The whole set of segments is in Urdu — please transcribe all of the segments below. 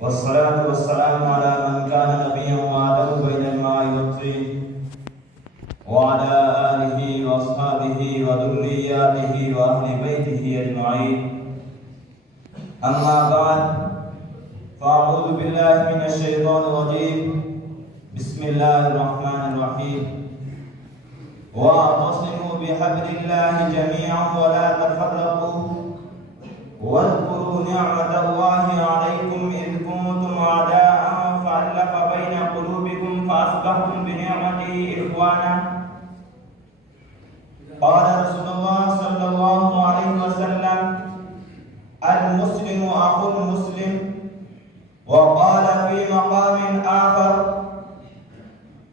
والصلاة والسلام على من كان نبيا وعده بين الماء والطين وعلى آله وأصحابه وذرياته وأهل بيته أجمعين. أما بعد، فأعوذ بالله من الشيطان الرجيم. بسم الله الرحمن الرحيم. واعتصموا بحبل الله جميعا ولا تفرقوا واذكروا نعمة الله عليكم إذ كنتم أعداء فألف بين قلوبكم فأصبحتم بنعمته إخوانا. قال رسول الله صلى الله عليه وسلم: المسلم أخو المسلم. وقال في مقام آخر: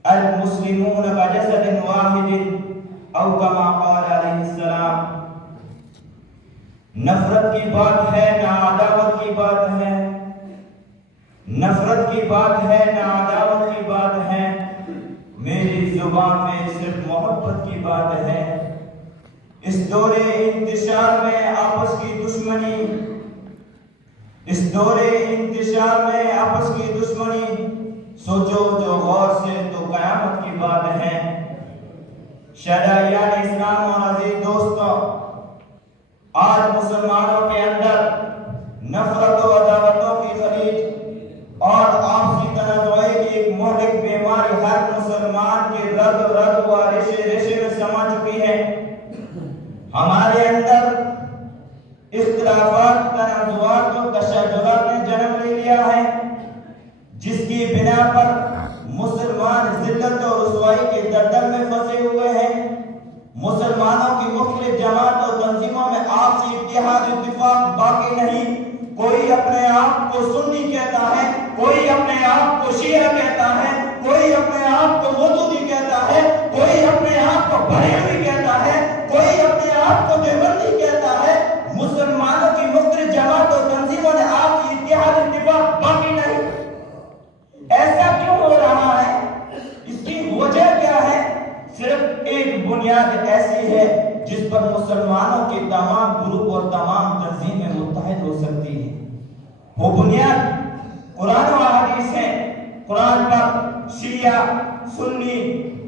المسلمون كجسد واحد، أو كما قال عليه السلام. نفرت کی بات ہے نہ عداوت کی بات ہے، نفرت کی بات ہے نہ عداوت کی بات ہے، میری زبان میں صرف محبت کی بات ہے. اس دور انتشار میں آپس کی دشمنی، اس دور انتشار میں آپس کی دشمنی سوچو جو غور سے تو قیامت کی بات ہے. شہدائیان اسلام اور عزیز دوستوں، آج مسلمانوں کے اندر نفرت و عداوتوں کی خلیج اور آپسی تنازعے کی ایک مہلک بیماری ہر مسلمان کے رگ رگ و ریشے ریشے میں سما چکی ہے. ہمارے اندر اختلافات، تنازعات و تشددات نے جنم لے لیا ہے، جس کی بنا پر مسلمان ذلت و رسوائی کے دلدل میں پھنسے ہوئے ہیں. مسلمانوں کی مختلف جماعت اور تنظیموں میں آپسی اتحاد اتفاق باقی نہیں. کوئی اپنے آپ کو سنی کہتا ہے، کوئی اپنے آپ کو شیعہ کہتا ہے، کوئی اپنے آپ کو مودودی کہتا ہے، کوئی اپنے آپ کو بریلوی کہتا ہے، کوئی اپنے آپ کو دیوبندی کہتا ہے. مسلمانوں کی مختلف جماعت اور تنظیموں نے آپسی اتحاد اتفاق باقی نہیں. ایسا کیوں ہو رہا ہے؟ اس کی وجہ کیا ہے؟ صرف ایک بنیاد ایسی ہے جس پر مسلمانوں کے تمام گروپ اور تمام تنظیمیں متحد ہو سکتی ہیں. وہ بنیاد قرآن و حدیث ہے. قرآن پر شیعہ، سنی،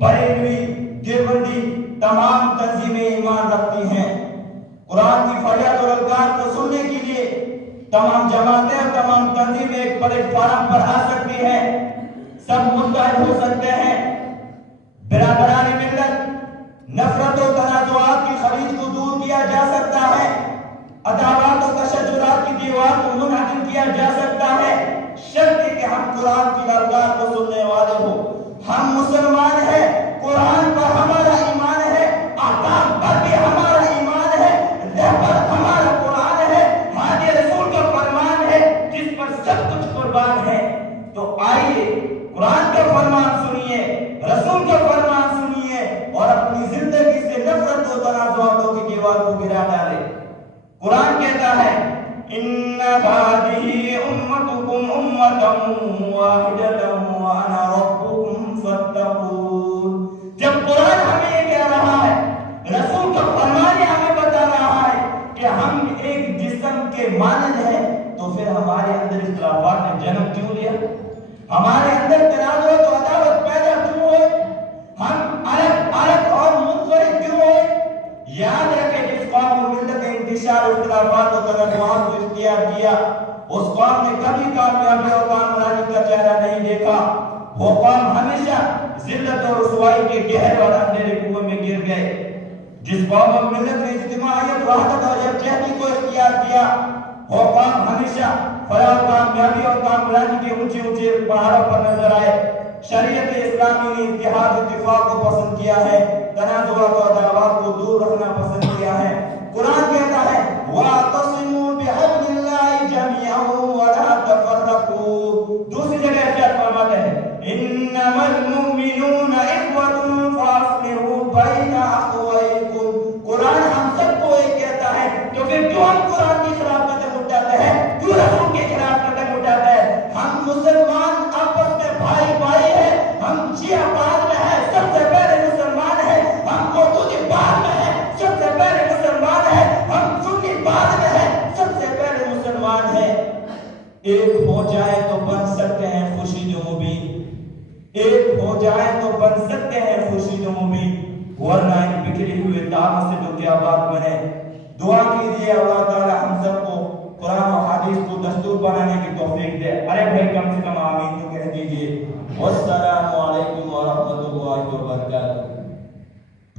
بریلوی، دیوبندی تمام تنظیمیں ایمان رکھتی ہیں. قرآن کی فریاد اور الکار کو سننے کے لیے تمام جماعتیں اور تمام تنظیمیں ایک پلیٹ فارم پر آ سکتی ہیں. سب متحد ہو سکتے ہیں. برادران ملت، نفرت و تنازعات کی خلیج کو دور کیا جا سکتا ہے. عداوت و تشددات کی دیوار کو منہدم کیا جا سکتا ہے، شرط کہ ہم قرآن کی الکار کو سننے والے ہوں. ہم مسلمان ہیں، قرآن پر ہمارا ایمان ہے، احکام پر بھی ہمارا ایمان ہے، رہبر ہمارا قرآن ہے، ہادی رسول کا فرمان ہے جس پر سب کچھ قربان ہے. تو آئیے قرآن کا فرمان سنیے، رسول کا فرمان سنیے اور اپنی زندگی سے نفرت و تنازعاتوں کی دیوار کو گرا ڈالے. قرآن کہتا ہے: ان هذه امتكم امة واحدة وانا ربكم فاتقون. جب قرآن ہمیں یہ کہہ رہا ہے، رسول کا فرمان ہمیں بتا رہا ہے کہ ہم ایک جسم کے مانند ہیں، تو پھر ہمارے اندر اختلافات نے جنم کیوں لیا؟ ہمارے اندر تنازع و عداوت پیدا کیوں ہوئے؟ ہم الگ الگ اور منفرد کیوں ہوئے؟ یاد رکھیں، جس قوم اور ملت نے انتشار، اختلافات و تنازعات کو اختیار کیا، اس قوم نے کبھی کامیابی اور کامرانی کا چہرہ نہیں دیکھا. وہ قوم ہمیشہ ذلت اور رسوائی کے گہرے اور اندھیرے کنویں میں گر گئے. جس قوم اور ملت نے اجتماعیت، وحدت اور یکجہتی کو اختیار کیا، وہ قوم ہمیشہ فلاح و کامیابی اور کامرانی کے اونچے اونچے پہاڑوں پر نظر آئے. شریعت اسلامی نے اتحاد اتفاق کو پسند کیا ہے، تنازعات و عداوات کو دور رکھنا پسند کیا ہے. قرآن کہتا ہے: وَاعْتَصِمُوا بِحَبْلِ اللَّهِ جَمِيعًا وَلَا تَفَرَّقُوا. دوسری جگہ ارشاد فرماتے ہیں: إِنَّمَا الْمُؤْمِنُونَ إِخْوَةٌ فَأَصْلِحُوا بَيْنَ أَخَوَيْكُمْ. قرآن ہم سب کو ایک کہتا ہے، تو پھر کیوں ہم قرآن کے خلاف قدم اٹھاتے ہیں؟ کیوں رسول کے خلاف قدم اٹھاتے ہیں؟ ہم مسلمان آپس میں بھائی بھائی ہیں. ہم شیعہ بعد میں ہیں، سب سے پہلے مسلمان ہیں. ہم مودودی بعد میں ہیں، سب سے پہلے مسلمان ہیں. ہم سنی بعد میں ہیں، جائے تو بن سکتے ہیں خوشی جو مبین، ایک ہو جائے تو بن سکتے ہیں خوشی جو مبین، ورنہ ان بکھری ہوئے تاروں سے تو کیا بات بنے۔ دعا کیجیے اللہ تعالی ہم سب کو قرآن و حدیث کو دستور بنانے کی توفیق دے۔ ارے بھائی کم سے کم آمین تو کہہ دیجیے۔ والسلام علیکم ورحمۃ اللہ وبرکاتہ۔